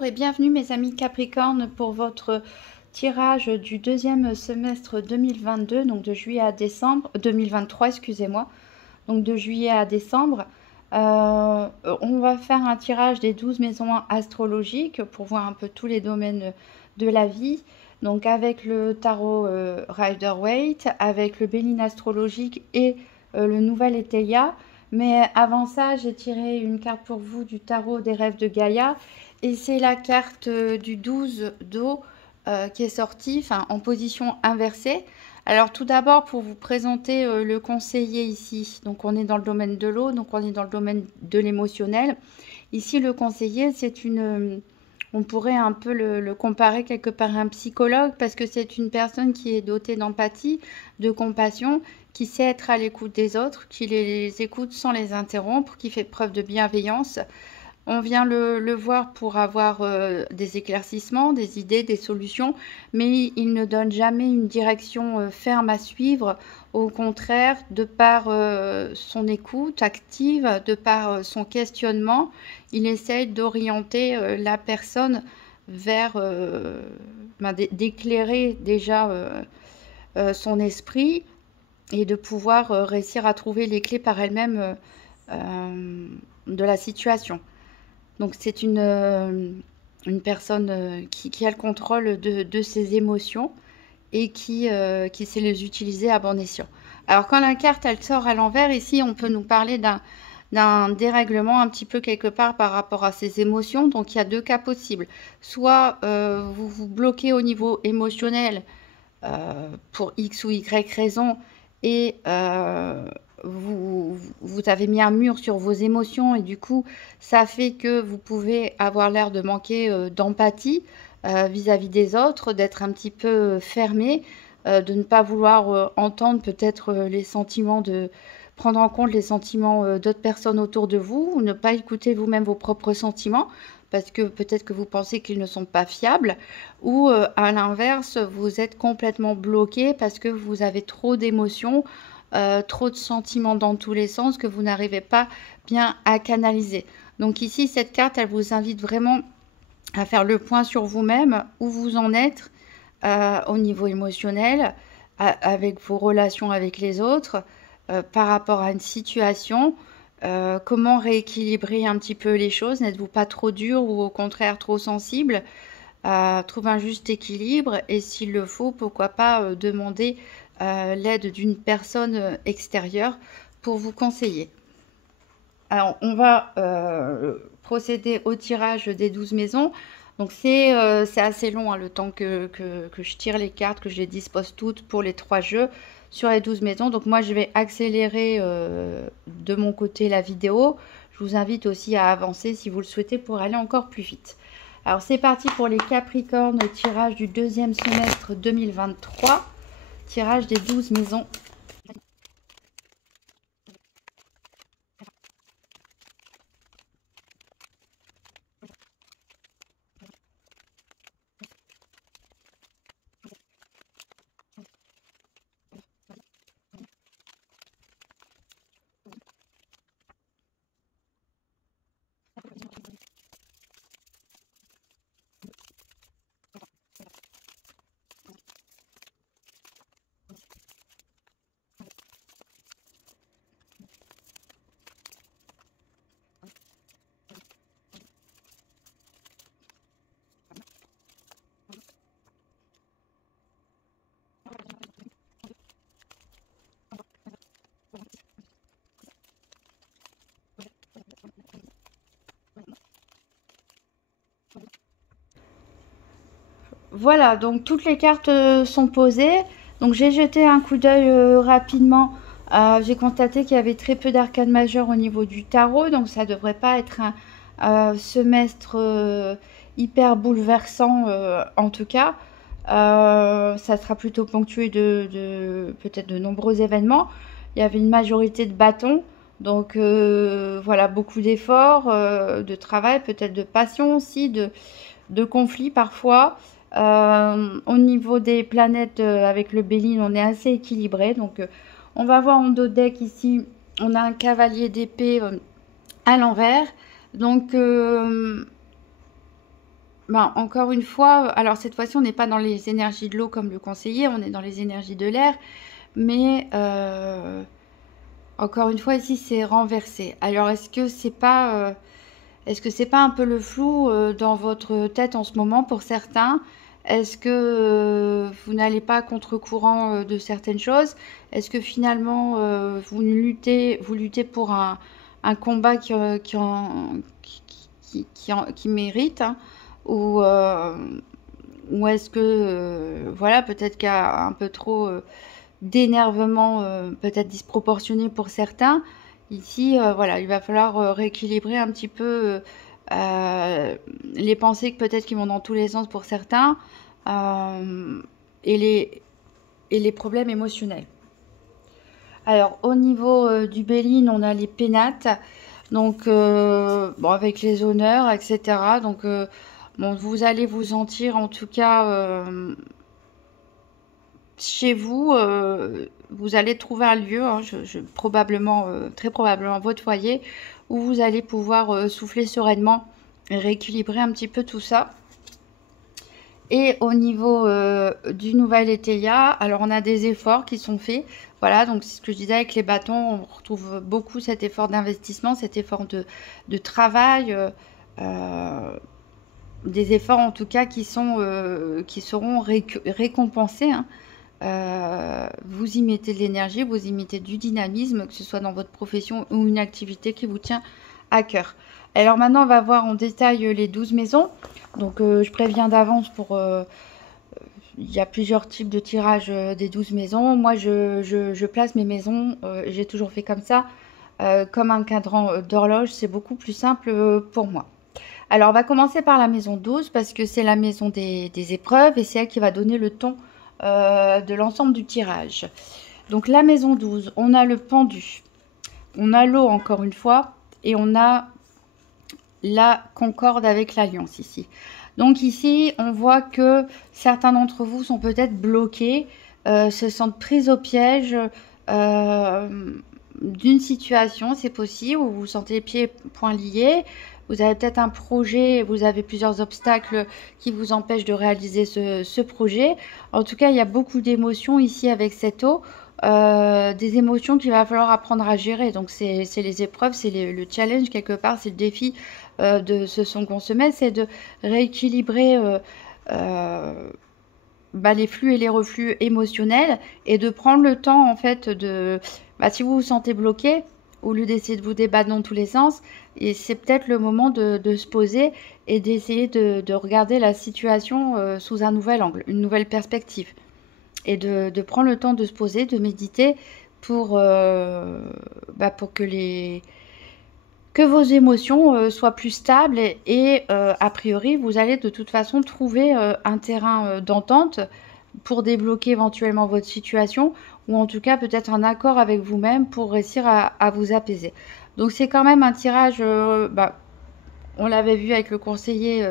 Bonjour et bienvenue mes amis Capricorne pour votre tirage du deuxième semestre 2022, donc de juillet à décembre, 2023 excusez-moi, donc de juillet à décembre. On va faire un tirage des 12 maisons astrologiques pour voir un peu tous les domaines de la vie. Donc avec le tarot Rider-Waite, avec le Béline astrologique et le nouvel Etelia. Mais avant ça, j'ai tiré une carte pour vous du tarot des rêves de Gaïa. Et c'est la carte du 12 d'eau qui est sortie, enfin en position inversée. Alors tout d'abord, pour vous présenter le conseiller ici, donc on est dans le domaine de l'eau, donc on est dans le domaine de l'émotionnel. Ici, le conseiller, c'est une... on pourrait un peu le comparer quelque part à un psychologue parce que c'est une personne qui est dotée d'empathie, de compassion, qui sait être à l'écoute des autres, qui les écoute sans les interrompre, qui fait preuve de bienveillance. On vient le voir pour avoir des éclaircissements, des idées, des solutions, mais il ne donne jamais une direction ferme à suivre. Au contraire, de par son écoute active, de par son questionnement, il essaye d'orienter la personne vers, d'éclairer déjà son esprit et de pouvoir réussir à trouver les clés par elle-même de la situation. Donc c'est une personne qui a le contrôle de ses émotions et qui sait les utiliser à bon escient. Alors quand la carte elle sort à l'envers, ici on peut nous parler d'un dérèglement un petit peu quelque part par rapport à ses émotions. Donc il y a deux cas possibles. Soit vous vous bloquez au niveau émotionnel pour X ou Y raison et vous avez mis un mur sur vos émotions et du coup ça fait que vous pouvez avoir l'air de manquer d'empathie vis-à-vis des autres, d'être un petit peu fermé, de ne pas vouloir entendre peut-être les sentiments prendre en compte les sentiments d'autres personnes autour de vous, ou ne pas écouter vous-même vos propres sentiments parce que peut-être que vous pensez qu'ils ne sont pas fiables, ou à l'inverse, vous êtes complètement bloqué parce que vous avez trop d'émotions, trop de sentiments dans tous les sens que vous n'arrivez pas bien à canaliser. Donc ici, cette carte, elle vous invite vraiment à faire le point sur vous-même, où vous en êtes au niveau émotionnel, avec vos relations avec les autres, par rapport à une situation. Comment rééquilibrer un petit peu les choses? N'êtes-vous pas trop dur ou au contraire trop sensible? Trouver un juste équilibre et s'il le faut, pourquoi pas demander l'aide d'une personne extérieure pour vous conseiller. Alors, on va procéder au tirage des 12 maisons. Donc, c'est assez long, hein, le temps que je tire les cartes, que je les dispose toutes pour les 3 jeux sur les 12 maisons. Donc, moi, je vais accélérer de mon côté la vidéo. Je vous invite aussi à avancer si vous le souhaitez pour aller encore plus vite. Alors, c'est parti pour les Capricornes, tirage du deuxième semestre 2023. Tirage des 12 maisons. Voilà, donc toutes les cartes sont posées. Donc j'ai jeté un coup d'œil rapidement. J'ai constaté qu'il y avait très peu d'arcanes majeures au niveau du tarot. Donc ça ne devrait pas être un semestre hyper bouleversant en tout cas. Ça sera plutôt ponctué de peut-être de nombreux événements. Il y avait une majorité de bâtons. Donc voilà, beaucoup d'efforts, de travail, peut-être de passion aussi, de conflits parfois. Au niveau des planètes avec le Béline, on est assez équilibré. Donc on va voir en dos deck ici, on a un cavalier d'épée à l'envers. Donc Ben, encore une fois, alors cette fois-ci, on n'est pas dans les énergies de l'eau comme le conseiller, on est dans les énergies de l'air, mais encore une fois, ici, c'est renversé. Alors, est-ce que c'est pas un peu le flou dans votre tête en ce moment pour certains? Est-ce que vous n'allez pas contre-courant de certaines choses? Est-ce que finalement vous luttez pour un combat qui mérite, hein, ou, ou est-ce que voilà, peut-être qu'il y a un peu trop d'énervement peut-être disproportionné pour certains. Ici, voilà, il va falloir rééquilibrer un petit peu les pensées que peut-être qui vont dans tous les sens pour certains euh, et les problèmes émotionnels. Alors, au niveau du Béline, on a les pénates, donc bon, avec les honneurs, etc. Donc, bon, vous allez vous sentir en tout cas chez vous, vous allez trouver un lieu, hein, probablement, très probablement votre foyer, où vous allez pouvoir souffler sereinement et rééquilibrer un petit peu tout ça. Et au niveau du nouvel Étéia, alors on a des efforts qui sont faits. Voilà, donc c'est ce que je disais avec les bâtons, on retrouve beaucoup cet effort d'investissement, cet effort de travail, des efforts en tout cas qui seront récompensés, hein. Vous y mettez de l'énergie, vous y mettez du dynamisme, que ce soit dans votre profession ou une activité qui vous tient à cœur. Alors maintenant, on va voir en détail les 12 maisons. Donc, je préviens d'avance il y a plusieurs types de tirages des 12 maisons. Moi, je place mes maisons, j'ai toujours fait comme ça, comme un cadran d'horloge. C'est beaucoup plus simple pour moi. Alors, on va commencer par la maison 12 parce que c'est la maison des épreuves et c'est elle qui va donner le ton de l'ensemble du tirage. Donc la maison 12, on a le pendu, on a l'eau encore une fois, et on a la concorde avec l'alliance ici. Donc ici, on voit que certains d'entre vous sont peut-être bloqués, se sentent pris au piège d'une situation, c'est possible, où vous vous sentez les pieds et poings liés. Vous avez peut-être un projet, vous avez plusieurs obstacles qui vous empêchent de réaliser ce projet. En tout cas, il y a beaucoup d'émotions ici avec cette eau, des émotions qu'il va falloir apprendre à gérer. Donc, c'est les épreuves, c'est le challenge quelque part, c'est le défi de ce second semestre, c'est de rééquilibrer les flux et les reflux émotionnels et de prendre le temps en fait si vous vous sentez bloqué, au lieu d'essayer de vous débattre dans tous les sens, et c'est peut-être le moment de se poser et d'essayer de regarder la situation sous un nouvel angle, une nouvelle perspective. Et de prendre le temps de se poser, de méditer pour que vos émotions soient plus stables et a priori, vous allez de toute façon trouver un terrain d'entente pour débloquer éventuellement votre situation ou en tout cas peut-être un accord avec vous-même pour réussir à vous apaiser. Donc c'est quand même un tirage, on l'avait vu avec le conseiller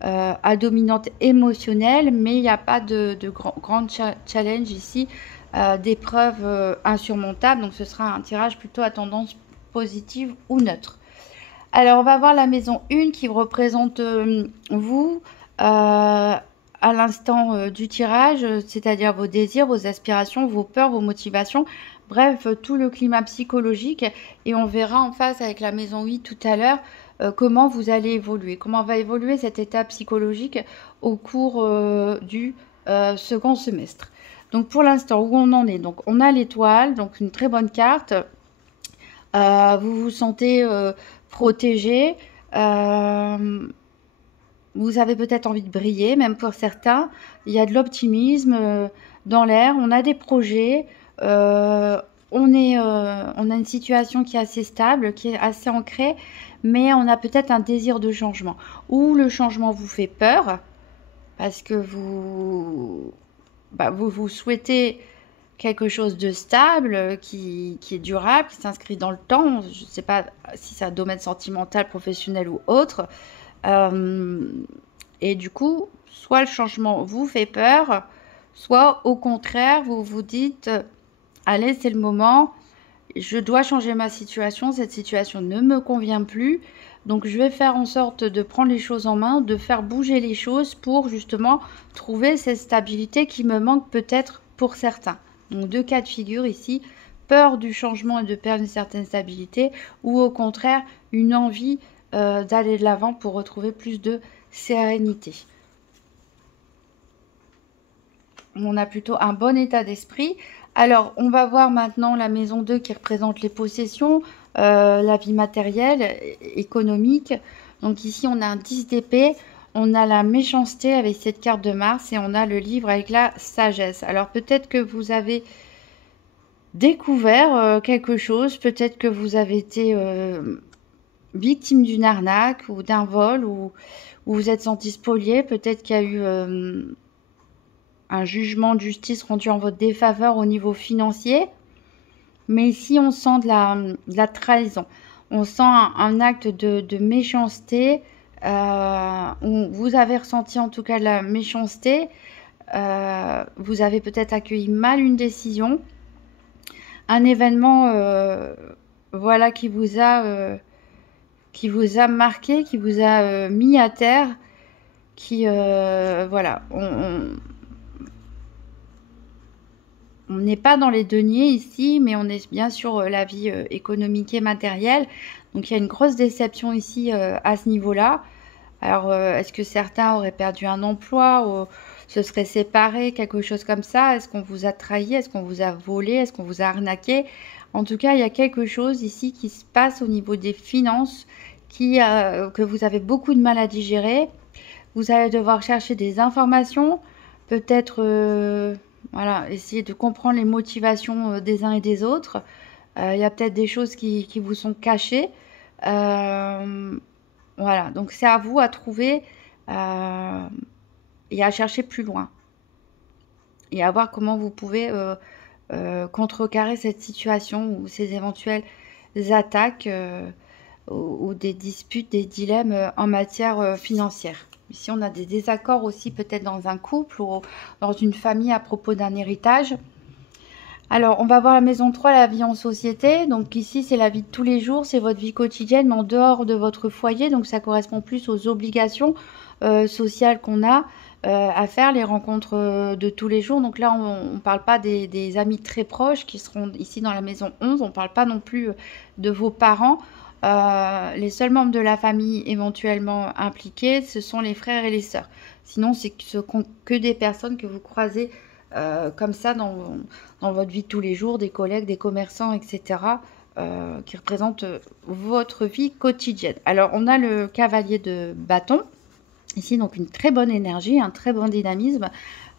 à dominante émotionnelle, mais il n'y a pas de grand challenge ici, d'épreuves insurmontables. Donc ce sera un tirage plutôt à tendance positive ou neutre. Alors on va voir la maison 1 qui représente vous à l'instant du tirage, c'est-à-dire vos désirs, vos aspirations, vos peurs, vos motivations, bref, tout le climat psychologique. Et on verra en face avec la maison 8 tout à l'heure comment vous allez évoluer, comment va évoluer cet état psychologique au cours du second semestre. Donc pour l'instant, où on en est? Donc on a l'étoile, donc une très bonne carte. Vous vous sentez protégé. Vous avez peut-être envie de briller, même pour certains. Il y a de l'optimisme dans l'air. On a des projets. On a une situation qui est assez stable, qui est assez ancrée, mais on a peut-être un désir de changement. Ou le changement vous fait peur, parce que vous souhaitez quelque chose de stable, qui est durable, qui s'inscrit dans le temps. Je ne sais pas si c'est un domaine sentimental, professionnel ou autre. Et du coup, soit le changement vous fait peur, soit au contraire, vous vous dites, allez, c'est le moment, je dois changer ma situation, cette situation ne me convient plus, Donc je vais faire en sorte de prendre les choses en main, de faire bouger les choses pour justement trouver cette stabilité qui me manque peut-être pour certains. Donc deux cas de figure ici, peur du changement et de perdre une certaine stabilité, ou au contraire une envie d'aller de l'avant pour retrouver plus de sérénité. On a plutôt un bon état d'esprit. Alors, on va voir maintenant la maison 2 qui représente les possessions, la vie matérielle, économique. Donc ici, on a un 10 d'épée, on a la méchanceté avec cette carte de Mars et on a le livre avec la sagesse. Alors, peut-être que vous avez découvert quelque chose, peut-être que vous avez été victime d'une arnaque ou d'un vol ou vous êtes senti spolié, peut-être qu'il y a eu un jugement de justice rendu en votre défaveur au niveau financier. Mais ici, on sent de la trahison. On sent un acte de méchanceté. Vous avez ressenti en tout cas de la méchanceté. Vous avez peut-être accueilli mal une décision. Un événement voilà, qui vous a marqué, qui vous a mis à terre. Voilà, on n'est pas dans les deniers ici, mais on est bien sur la vie économique et matérielle. Donc il y a une grosse déception ici à ce niveau-là. Alors est-ce que certains auraient perdu un emploi ou se seraient séparés, quelque chose comme ça? Est-ce qu'on vous a trahi? Est-ce qu'on vous a volé? Est-ce qu'on vous a arnaqué? En tout cas, il y a quelque chose ici qui se passe au niveau des finances que vous avez beaucoup de mal à digérer. Vous allez devoir chercher des informations, peut-être... voilà, essayez de comprendre les motivations des uns et des autres. Il y a peut-être des choses qui vous sont cachées. Voilà, donc c'est à vous à trouver et à chercher plus loin. Et à voir comment vous pouvez contrecarrer cette situation ou ces éventuelles attaques ou des disputes, des dilemmes en matière financière. Ici, on a des désaccords aussi peut-être dans un couple ou dans une famille à propos d'un héritage. Alors, on va voir la maison 3, la vie en société. Donc ici, c'est la vie de tous les jours, c'est votre vie quotidienne, mais en dehors de votre foyer. Donc ça correspond plus aux obligations sociales qu'on a à faire, les rencontres de tous les jours. Donc là, on ne parle pas des amis très proches qui seront ici dans la maison 11. On ne parle pas non plus de vos parents. Les seuls membres de la famille éventuellement impliqués, ce sont les frères et les sœurs. Sinon, ce sont que des personnes que vous croisez comme ça dans votre vie de tous les jours, des collègues, des commerçants, etc., qui représentent votre vie quotidienne. Alors, on a le cavalier de bâton, ici, donc une très bonne énergie, un très bon dynamisme,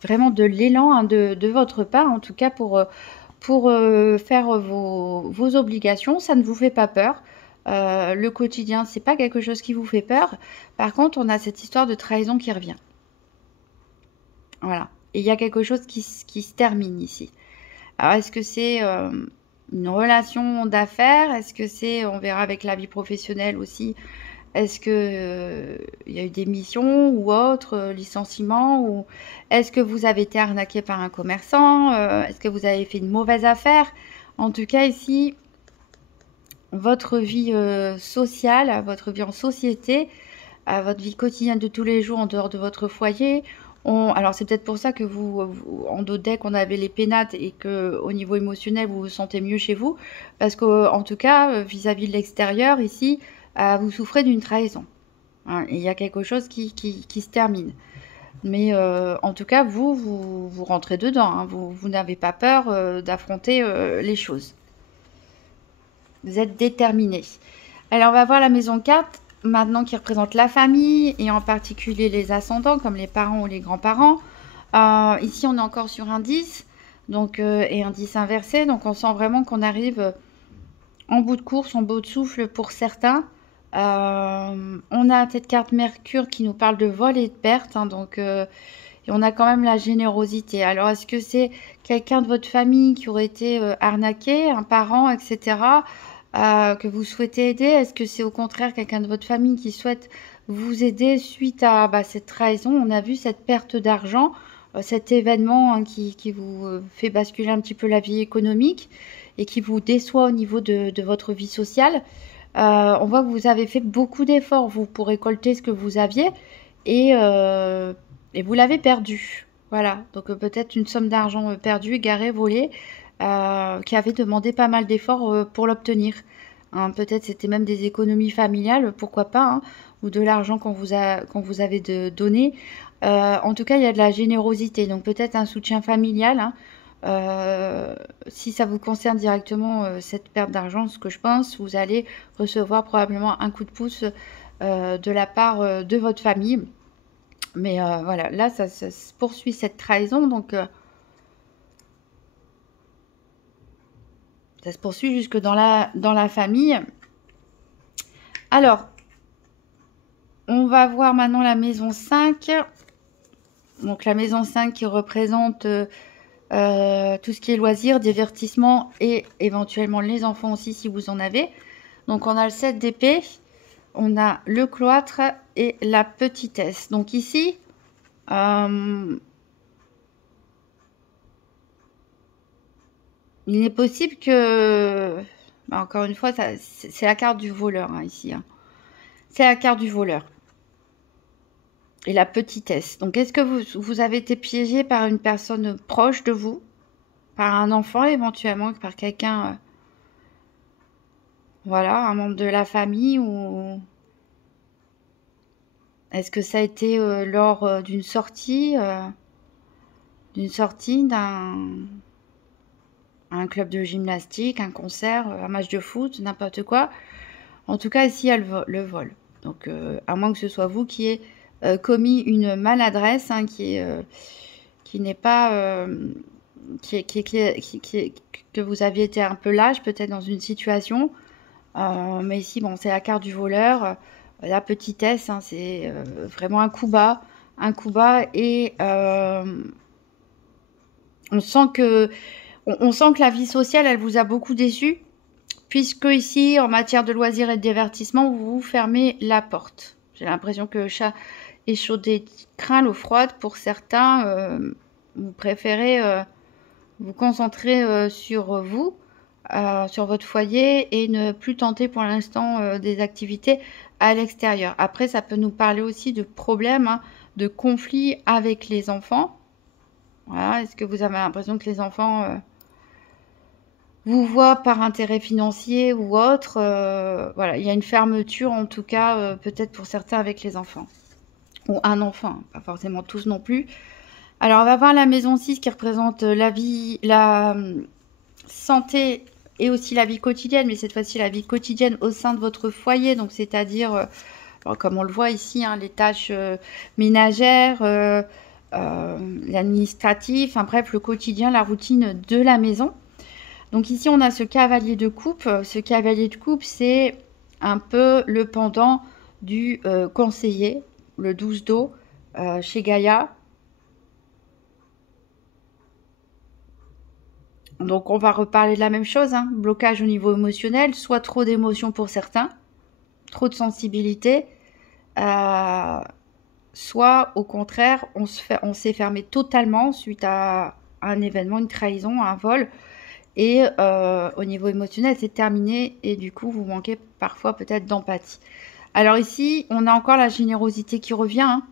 vraiment de l'élan hein, de votre part, en tout cas pour faire vos obligations. Ça ne vous fait pas peur. Le quotidien, c'est pas quelque chose qui vous fait peur. Par contre, on a cette histoire de trahison qui revient. Voilà. Et il y a quelque chose qui se termine ici. Alors, est-ce que c'est une relation d'affaires? Est-ce que c'est, on verra avec la vie professionnelle aussi, est-ce que il y a eu des missions ou autre, licenciement? Ou est-ce que vous avez été arnaqué par un commerçant? Est-ce que vous avez fait une mauvaise affaire? En tout cas, ici, votre vie sociale, votre vie en société, votre vie quotidienne de tous les jours en dehors de votre foyer. Alors c'est peut-être pour ça que en deck, on avait les pénates et que au niveau émotionnel, vous vous sentez mieux chez vous. Parce qu'en tout cas, vis-à-vis de l'extérieur, ici, vous souffrez d'une trahison. Hein, il y a quelque chose qui se termine. Mais en tout cas, vous rentrez dedans. Hein, vous n'avez pas peur d'affronter les choses. Vous êtes déterminé. Alors, on va voir la maison 4, maintenant qui représente la famille, et en particulier les ascendants, comme les parents ou les grands-parents. Ici, on est encore sur un 10, donc, et un 10 inversé. Donc, on sent vraiment qu'on arrive en bout de course, en bout de souffle pour certains. On a cette carte Mercure qui nous parle de vol et de perte. Hein, donc, et on a quand même la générosité. Alors, est-ce que c'est quelqu'un de votre famille qui aurait été arnaqué, un parent, etc., que vous souhaitez aider? Est-ce que c'est au contraire quelqu'un de votre famille qui souhaite vous aider suite à cette trahison? On a vu cette perte d'argent, cet événement hein, qui vous fait basculer un petit peu la vie économique et qui vous déçoit au niveau de votre vie sociale. On voit que vous avez fait beaucoup d'efforts, vous, pour récolter ce que vous aviez et vous l'avez perdu. Voilà, donc peut-être une somme d'argent perdue, égarée, volée, qui avait demandé pas mal d'efforts pour l'obtenir. Hein, peut-être c'était même des économies familiales, pourquoi pas, hein, ou de l'argent qu'on vous avait donné. En tout cas, il y a de la générosité, donc peut-être un soutien familial, hein. Si ça vous concerne directement, cette perte d'argent, ce que je pense, vous allez recevoir probablement un coup de pouce de la part de votre famille. Mais voilà, là, ça se poursuit cette trahison, donc ça se poursuit jusque dans la famille. Alors, on va voir maintenant la maison 5. Donc la maison 5 qui représente tout ce qui est loisirs, divertissement et éventuellement les enfants aussi si vous en avez. Donc on a le 7 d'épée, on a le cloître et la petitesse. Donc ici, il est possible que... Bah, encore une fois, c'est la carte du voleur, hein, ici. Hein. C'est la carte du voleur. Et la petitesse. Donc, est-ce que vous avez été piégé par une personne proche de vous? Par un enfant, éventuellement, par quelqu'un... voilà, un membre de la famille ou... Est-ce que ça a été lors d'une sortie d'un un club de gymnastique, un concert, un match de foot, n'importe quoi. En tout cas, ici, il y a le vol. Donc, à moins que ce soit vous qui ayez commis une maladresse, hein, qui n'est pas... que vous aviez été un peu lâche, peut-être dans une situation. Mais ici, bon, c'est la carte du voleur. La petitesse, hein, c'est vraiment un coup bas. Un coup bas et on sent que la vie sociale, elle vous a beaucoup déçu, puisque ici, en matière de loisirs et de divertissement, vous vous fermez la porte. J'ai l'impression que le chat échaudé craint l'eau froide. Pour certains, vous préférez vous concentrer sur vous, sur votre foyer et ne plus tenter pour l'instant des activités à l'extérieur. Après, ça peut nous parler aussi de problèmes, hein, de conflits avec les enfants. Voilà. Est-ce que vous avez l'impression que les enfants vous voient par intérêt financier ou autre? Voilà, il y a une fermeture en tout cas, peut-être pour certains avec les enfants. Ou un enfant, hein, pas forcément tous non plus. Alors, on va voir la maison 6 qui représente la vie, la santé et aussi la vie quotidienne, mais cette fois-ci la vie quotidienne au sein de votre foyer, donc c'est-à-dire, comme on le voit ici, hein, les tâches ménagères, l'administratif, enfin bref, le quotidien, la routine de la maison. Donc ici, on a ce cavalier de coupe. Ce cavalier de coupe, c'est un peu le pendant du conseiller, le 12 d'eau, chez Gaïa. Donc, on va reparler de la même chose, hein. Blocage au niveau émotionnel, soit trop d'émotions pour certains, trop de sensibilité, soit au contraire, on s'est fermé totalement suite à un événement, une trahison, un vol. Et au niveau émotionnel, c'est terminé et du coup, vous manquez parfois peut-être d'empathie. Alors ici, on a encore la générosité qui revient, hein.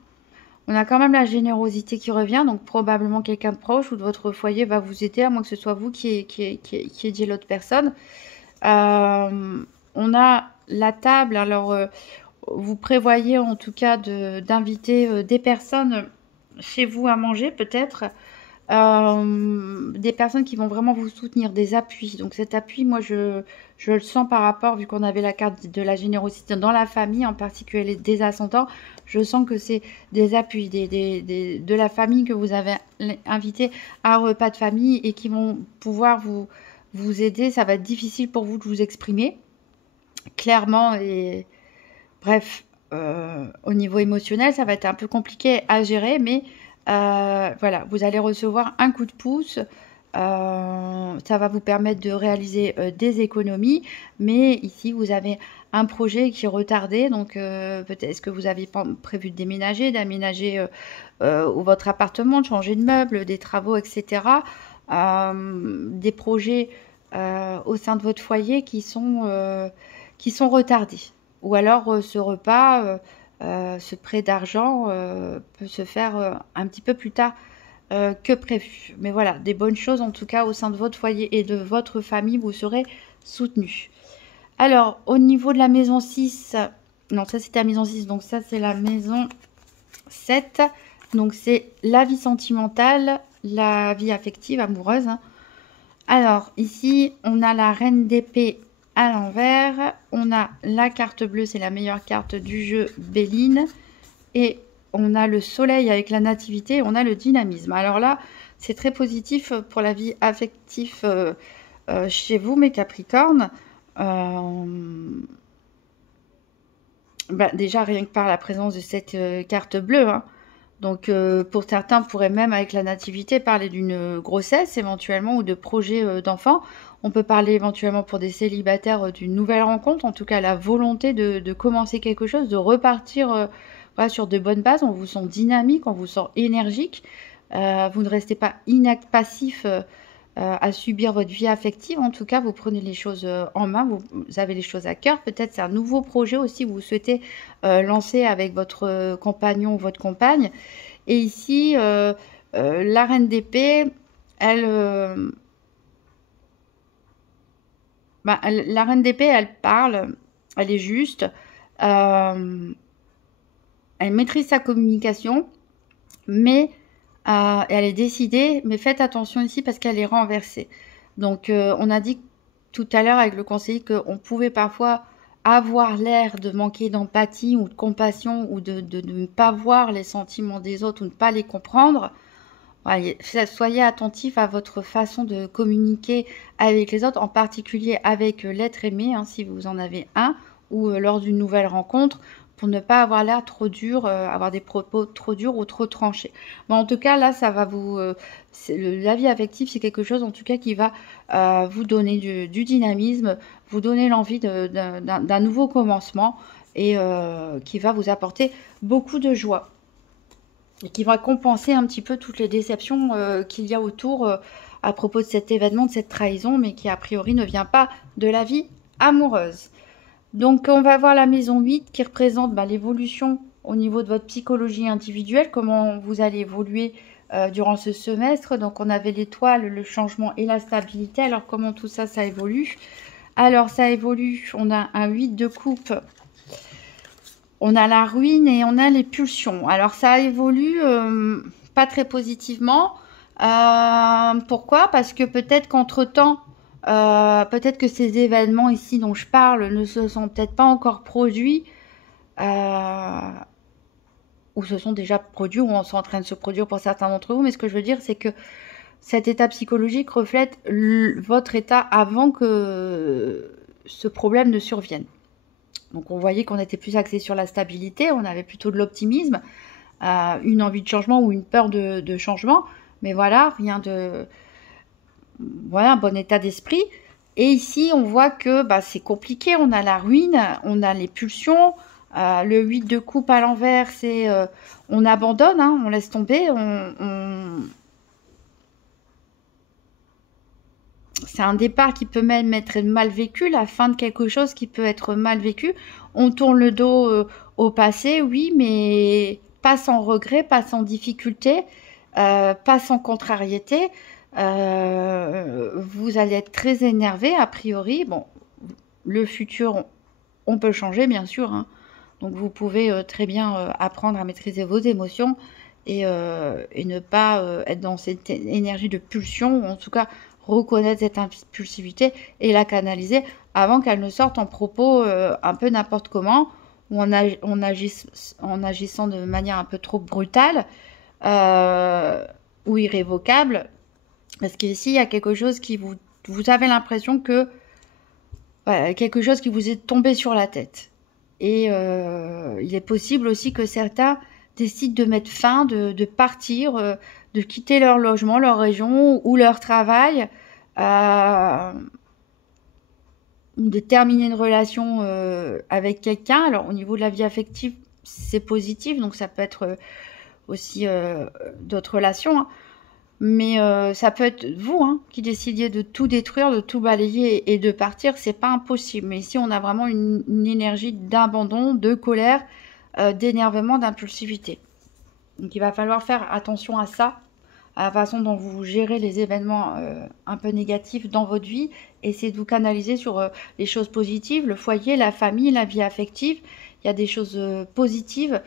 On a quand même la générosité qui revient, donc probablement quelqu'un de proche ou de votre foyer va vous aider, à moins que ce soit vous qui aidiez l'autre personne. On a la table, alors vous prévoyez en tout cas d'inviter des personnes chez vous à manger peut-être. Des personnes qui vont vraiment vous soutenir, des appuis. Donc cet appui, moi je le sens par rapport, vu qu'on avait la carte de la générosité dans la famille, en particulier des ascendants, je sens que c'est des appuis de la famille que vous avez invité à un repas de famille et qui vont pouvoir vous aider. Ça va être difficile pour vous de vous exprimer clairement et bref, au niveau émotionnel, ça va être un peu compliqué à gérer, mais voilà, vous allez recevoir un coup de pouce. Ça va vous permettre de réaliser des économies, mais ici vous avez un projet qui est retardé, donc peut-être est-ce que vous avez prévu de déménager, d'aménager votre appartement, de changer de meubles, des travaux, etc. Des projets au sein de votre foyer qui sont qui sont retardés. Ou alors ce repas, ce prêt d'argent peut se faire un petit peu plus tard que prévu. Mais voilà, des bonnes choses en tout cas au sein de votre foyer et de votre famille, vous serez soutenu. Alors, au niveau de la maison 6, non, ça c'était la maison 6, donc ça c'est la maison 7. Donc c'est la vie sentimentale, la vie affective, amoureuse. Alors, ici, on a la reine d'épée à l'envers. On a la carte bleue, c'est la meilleure carte du jeu, Béline. Et on a le soleil avec la nativité, on a le dynamisme. Alors là, c'est très positif pour la vie affective chez vous, mes Capricornes. Déjà, rien que par la présence de cette carte bleue, hein. Donc, pour certains, on pourrait même, avec la nativité, parler d'une grossesse éventuellement ou de projet d'enfant. On peut parler éventuellement pour des célibataires d'une nouvelle rencontre, en tout cas la volonté de commencer quelque chose, de repartir voilà, sur de bonnes bases. On vous sent dynamique, on vous sent énergique. Vous ne restez pas passif à subir votre vie affective. En tout cas, vous prenez les choses en main, vous avez les choses à cœur. Peut-être c'est un nouveau projet aussi que vous souhaitez lancer avec votre compagnon ou votre compagne. Et ici, la reine d'épée, la reine d'épée, elle parle, elle est juste, elle maîtrise sa communication, mais elle est décidée, mais faites attention ici parce qu'elle est renversée. Donc, on a dit tout à l'heure avec le conseiller qu'on pouvait parfois avoir l'air de manquer d'empathie ou de compassion ou de ne pas voir les sentiments des autres ou ne pas les comprendre. Voilà, soyez attentif à votre façon de communiquer avec les autres, en particulier avec l'être aimé, hein, si vous en avez un, ou lors d'une nouvelle rencontre, pour ne pas avoir l'air trop dur, avoir des propos trop durs ou trop tranchés. Mais en tout cas, là, ça va vous... la vie affective, c'est quelque chose, en tout cas, qui va vous donner du dynamisme, vous donner l'envie d'un nouveau commencement et qui va vous apporter beaucoup de joie. Et qui va compenser un petit peu toutes les déceptions qu'il y a autour à propos de cet événement, de cette trahison, mais qui, a priori, ne vient pas de la vie amoureuse. Donc, on va voir la maison 8 qui représente l'évolution au niveau de votre psychologie individuelle, comment vous allez évoluer durant ce semestre. Donc, on avait l'étoile, le changement et la stabilité. Alors, comment tout ça, ça évolue? Alors, ça évolue. On a un 8 de coupe. On a la ruine et on a les pulsions. Alors, ça évolue pas très positivement. Pourquoi? Parce que peut-être qu'entre-temps, peut-être que ces événements ici dont je parle ne se sont peut-être pas encore produits ou se sont déjà produits ou sont en train de se produire pour certains d'entre vous. Mais ce que je veux dire, c'est que cet état psychologique reflète votre état avant que ce problème ne survienne. Donc on voyait qu'on était plus axé sur la stabilité, on avait plutôt de l'optimisme, une envie de changement ou une peur de changement. Mais voilà, rien de... Voilà, un bon état d'esprit. Et ici, on voit que c'est compliqué. On a la ruine, on a les pulsions. Le 8 de coupe à l'envers, c'est... on abandonne, hein, on laisse tomber. C'est un départ qui peut même être mal vécu, la fin de quelque chose qui peut être mal vécu. On tourne le dos au passé, oui, mais pas sans regret, pas sans difficulté, pas sans contrariété. Vous allez être très énervé, a priori. Bon, le futur, on peut changer, bien sûr, hein. Donc, vous pouvez très bien apprendre à maîtriser vos émotions et ne pas être dans cette énergie de pulsion, ou en tout cas, reconnaître cette impulsivité et la canaliser avant qu'elle ne sorte en propos un peu n'importe comment ou en agissant de manière un peu trop brutale ou irrévocable. Parce qu'ici, il y a quelque chose qui vous avez l'impression que quelque chose qui vous est tombé sur la tête. Et il est possible aussi que certains décident de mettre fin, de partir, de quitter leur logement, leur région ou leur travail, de terminer une relation avec quelqu'un. Alors au niveau de la vie affective, c'est positif, donc ça peut être aussi d'autres relations, hein. Mais ça peut être vous hein, qui décidiez de tout détruire, de tout balayer et de partir. C'est pas impossible. Mais ici, on a vraiment une énergie d'abandon, de colère, d'énervement, d'impulsivité. Donc, il va falloir faire attention à ça, à la façon dont vous gérez les événements un peu négatifs dans votre vie. Essayez de vous canaliser sur les choses positives, le foyer, la famille, la vie affective. Il y a des choses positives.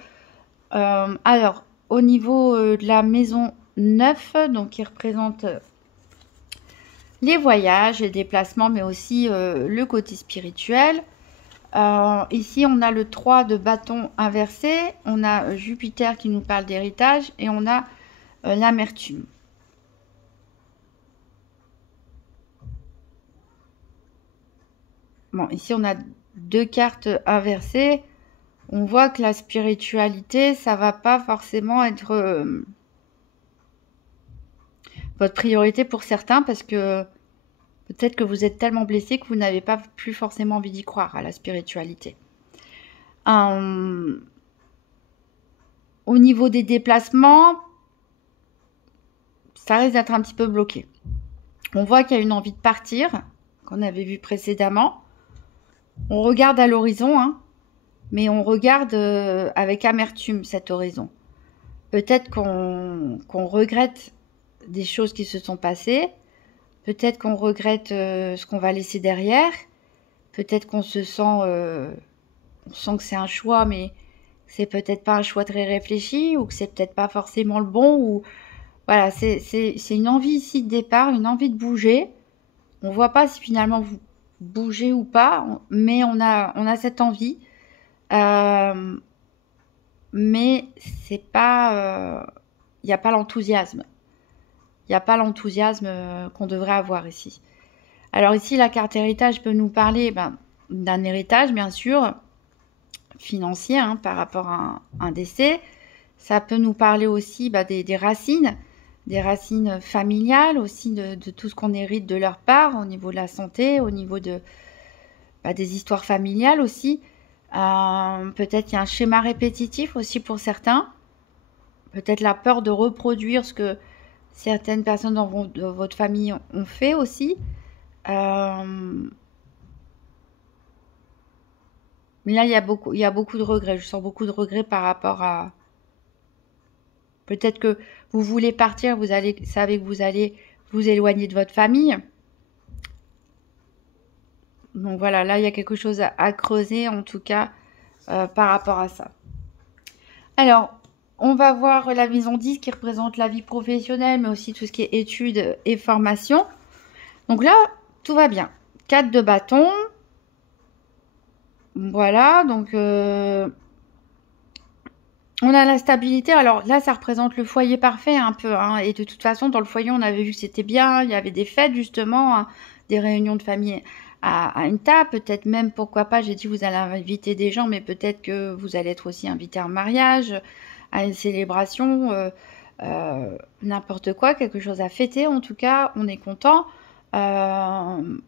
Alors, au niveau de la maison 9, donc qui représente les voyages, les déplacements, mais aussi le côté spirituel. Ici, on a le 3 de bâton inversé, on a Jupiter qui nous parle d'héritage et on a l'amertume. Bon, ici, on a 2 cartes inversées. On voit que la spiritualité, ça va pas forcément être votre priorité pour certains parce que peut-être que vous êtes tellement blessé que vous n'avez pas plus forcément envie d'y croire à la spiritualité. Au niveau des déplacements, ça risque d'être un petit peu bloqué. On voit qu'il y a une envie de partir, qu'on avait vu précédemment. On regarde à l'horizon, hein, mais on regarde avec amertume cet horizon. Peut-être qu'on regrette des choses qui se sont passées. Peut-être qu'on regrette ce qu'on va laisser derrière. Peut-être qu'on se sent... on sent que c'est un choix, mais c'est peut-être pas un choix très réfléchi, ou que c'est peut-être pas forcément le bon, ou... Voilà, c'est une envie ici de départ, une envie de bouger. On voit pas si finalement vous bougez ou pas, mais on a cette envie. Mais c'est pas... il n'y a pas l'enthousiasme. Il n'y a pas l'enthousiasme qu'on devrait avoir ici. Alors ici, la carte héritage peut nous parler d'un héritage, bien sûr, financier, hein, par rapport à un décès. Ça peut nous parler aussi des racines familiales, aussi de tout ce qu'on hérite de leur part, au niveau de la santé, au niveau des histoires familiales aussi. Peut-être qu'il y a un schéma répétitif aussi pour certains. Peut-être la peur de reproduire ce que certaines personnes dans votre famille ont fait aussi. Mais là, il y a beaucoup de regrets. Je sens beaucoup de regrets par rapport à... Peut-être que vous voulez partir, vous savez que vous allez vous éloigner de votre famille. Donc voilà, là, il y a quelque chose à creuser, en tout cas, par rapport à ça. Alors, on va voir la maison 10 qui représente la vie professionnelle, mais aussi tout ce qui est études et formation. Donc là, tout va bien. 4 de bâton. Voilà, donc on a la stabilité. Alors là, ça représente le foyer parfait un peu. Hein, et de toute façon, dans le foyer, on avait vu que c'était bien. Il y avait des fêtes, justement, hein, des réunions de famille à une table. Peut-être même, pourquoi pas, j'ai dit vous allez inviter des gens, mais peut-être que vous allez être aussi invité à un mariage, à une célébration, n'importe quoi, quelque chose à fêter. En tout cas, on est content. Vous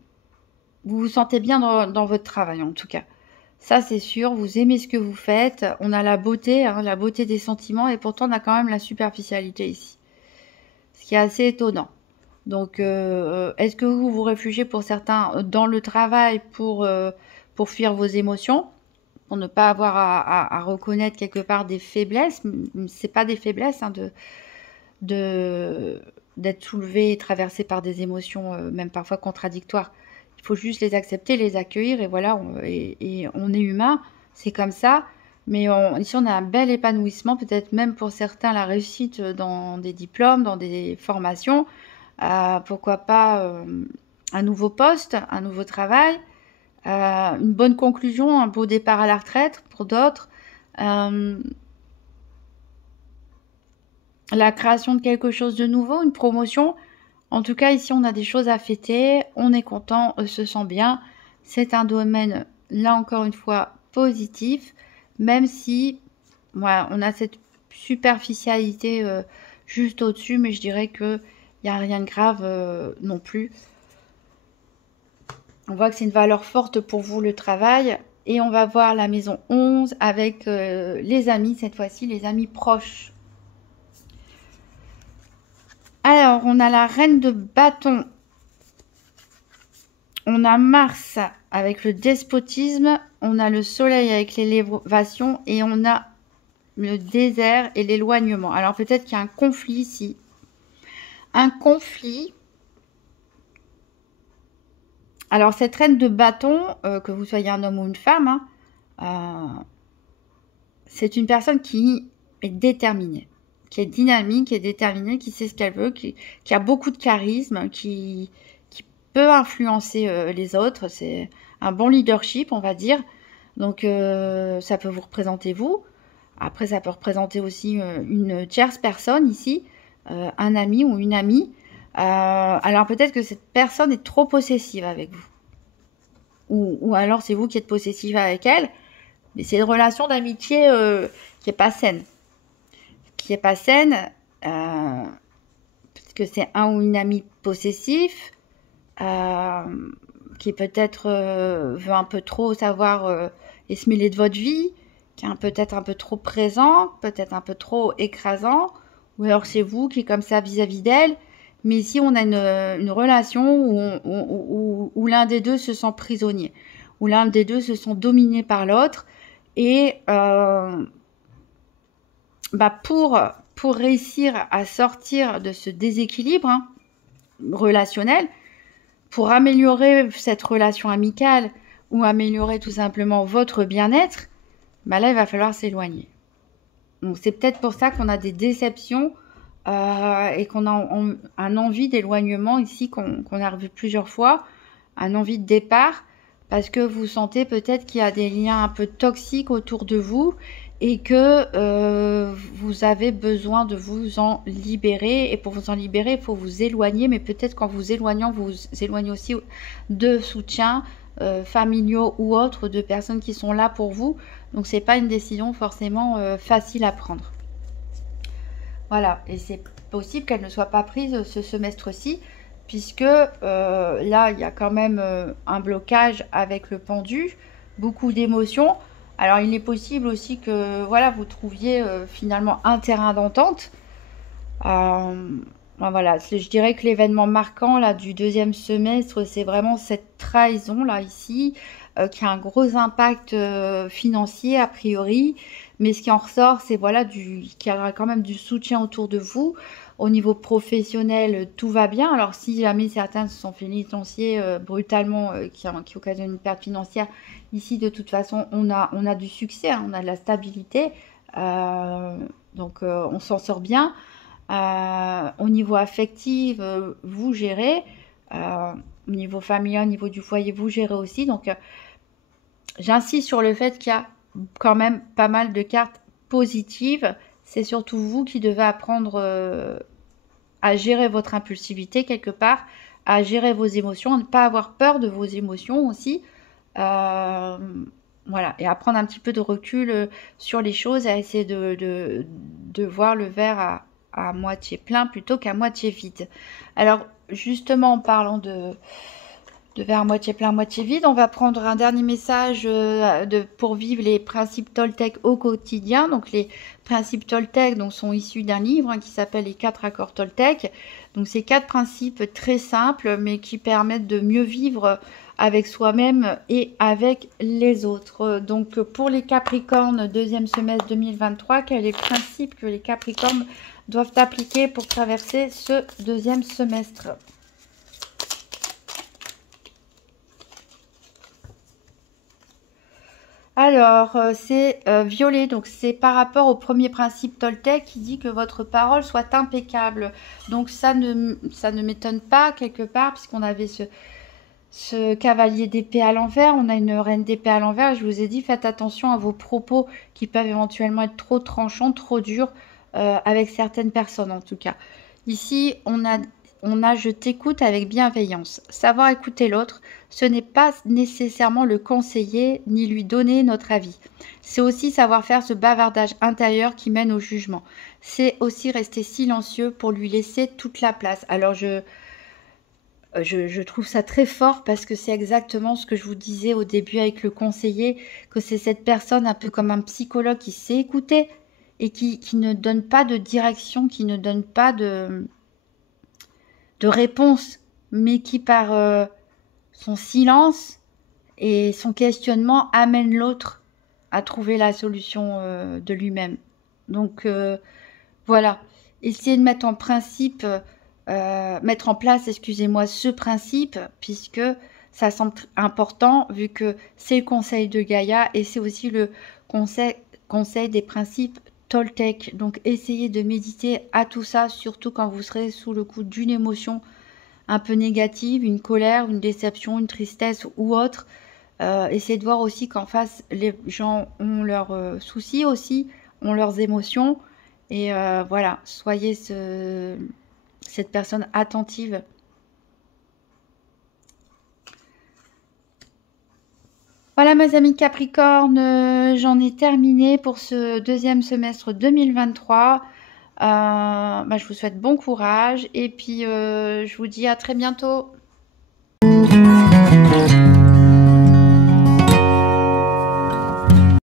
vous sentez bien dans votre travail, en tout cas. Ça, c'est sûr, vous aimez ce que vous faites. On a la beauté, hein, la beauté des sentiments, et pourtant, on a quand même la superficialité ici. Ce qui est assez étonnant. Donc, est-ce que vous vous réfugiez pour certains dans le travail pour fuir vos émotions, pour ne pas avoir à reconnaître quelque part des faiblesses? C'est pas des faiblesses, hein, d'être soulevé et traversé par des émotions, même parfois contradictoires. Il faut juste les accepter, les accueillir, et voilà, et on est humain, c'est comme ça. Mais ici, on a un bel épanouissement, peut-être même pour certains, la réussite dans des diplômes, dans des formations. Pourquoi pas un nouveau poste, un nouveau travail, une bonne conclusion, un beau départ à la retraite pour d'autres. La création de quelque chose de nouveau, une promotion. En tout cas, ici, on a des choses à fêter, on est content, on se sent bien. C'est un domaine, là encore une fois, positif, même si voilà, on a cette superficialité juste au-dessus, mais je dirais qu'il n'y a rien de grave non plus. On voit que c'est une valeur forte pour vous, le travail. Et on va voir la maison 11 avec les amis, cette fois-ci, les amis proches. Alors, on a la reine de bâton. On a Mars avec le despotisme. On a le soleil avec l'élévation. Et on a le désert et l'éloignement. Alors, peut-être qu'il y a un conflit ici. Un conflit. Alors, cette reine de bâton, que vous soyez un homme ou une femme, hein, c'est une personne qui est déterminée, qui est dynamique, qui est déterminée, qui sait ce qu'elle veut, qui a beaucoup de charisme, qui peut influencer les autres. C'est un bon leadership, on va dire. Donc, ça peut vous représenter vous. Après, ça peut représenter aussi une tierce personne ici, un ami ou une amie. Alors, peut-être que cette personne est trop possessive avec vous. Ou alors, c'est vous qui êtes possessive avec elle. Mais c'est une relation d'amitié qui n'est pas saine. Qui n'est pas saine, parce que c'est un ou une amie possessif, qui peut-être veut un peu trop savoir et se mêler de votre vie, qui est peut-être un peu trop présent, peut-être un peu trop écrasant, ou alors c'est vous qui est comme ça vis-à-vis d'elle. Mais ici, on a une relation où l'un des deux se sent prisonnier, où l'un des deux se sent dominé par l'autre. Et pour réussir à sortir de ce déséquilibre relationnel, pour améliorer cette relation amicale ou améliorer tout simplement votre bien-être, là, il va falloir s'éloigner. Donc, c'est peut-être pour ça qu'on a des déceptions et qu'on a un envie d'éloignement ici, qu'on a revu plusieurs fois, un envie de départ, parce que vous sentez peut-être qu'il y a des liens un peu toxiques autour de vous et que vous avez besoin de vous en libérer. Et pour vous en libérer, il faut vous éloigner, mais peut-être qu'en vous éloignant, vous éloignez aussi de soutien familiaux ou autres, de personnes qui sont là pour vous. Donc, c'est pas une décision forcément facile à prendre. Voilà, et c'est possible qu'elle ne soit pas prise ce semestre-ci, puisque là, il y a quand même un blocage avec le pendu, beaucoup d'émotions. Alors, il est possible aussi que voilà, vous trouviez finalement un terrain d'entente. Voilà, je dirais que l'événement marquant là, du deuxième semestre, c'est vraiment cette trahison là, ici, qui a un gros impact financier a priori. Mais ce qui en ressort, c'est voilà, qu'il y aura quand même du soutien autour de vous. Au niveau professionnel, tout va bien. Alors, si jamais certains se sont fait licencier brutalement, qui occasionne une perte financière, ici, de toute façon, on a du succès, hein, on a de la stabilité. Donc, on s'en sort bien. Au niveau affectif, vous gérez. Au niveau familial, au niveau du foyer, vous gérez aussi. Donc, j'insiste sur le fait qu'il y a quand même pas mal de cartes positives. C'est surtout vous qui devez apprendre à gérer votre impulsivité quelque part, à gérer vos émotions, à ne pas avoir peur de vos émotions aussi. Voilà, et à prendre un petit peu de recul sur les choses, à essayer de voir le verre à moitié plein plutôt qu'à moitié vide. Alors, justement, en parlant de verre à moitié plein, moitié vide, on va prendre un dernier message pour vivre les principes Toltec au quotidien. Donc, les principes Toltec sont issus d'un livre qui s'appelle Les 4 accords Toltec. Donc, c'est 4 principes très simples, mais qui permettent de mieux vivre avec soi-même et avec les autres. Donc, pour les Capricornes, deuxième semestre 2023, quels sont les principes que les Capricornes doivent appliquer pour traverser ce deuxième semestre ? Alors, c'est violet, donc c'est par rapport au premier principe Toltec qui dit que votre parole soit impeccable. Donc ça ne m'étonne pas quelque part, puisqu'on avait ce cavalier d'épée à l'envers, on a une reine d'épée à l'envers. Je vous ai dit, faites attention à vos propos qui peuvent éventuellement être trop tranchants, trop durs, avec certaines personnes en tout cas. Ici, on a je t'écoute avec bienveillance. Savoir écouter l'autre, ce n'est pas nécessairement le conseiller ni lui donner notre avis. C'est aussi savoir faire ce bavardage intérieur qui mène au jugement. C'est aussi rester silencieux pour lui laisser toute la place. Alors je trouve ça très fort parce que c'est exactement ce que je vous disais au début avec le conseiller, que c'est cette personne un peu comme un psychologue qui sait écouter et qui ne donne pas de direction, qui ne donne pas de réponse, mais qui par son silence et son questionnement amène l'autre à trouver la solution de lui-même. Donc voilà, essayez de mettre en place, excusez-moi, ce principe, puisque ça semble important, vu que c'est le conseil de Gaïa et c'est aussi le conseil des principes Toltec. Donc essayez de méditer à tout ça, surtout quand vous serez sous le coup d'une émotion un peu négative, une colère, une déception, une tristesse ou autre. Essayez de voir aussi qu'en face, les gens ont leurs soucis aussi, ont leurs émotions. Et voilà, soyez cette personne attentive. Voilà mes amis Capricorne, j'en ai terminé pour ce deuxième semestre 2023. Je vous souhaite bon courage et puis je vous dis à très bientôt.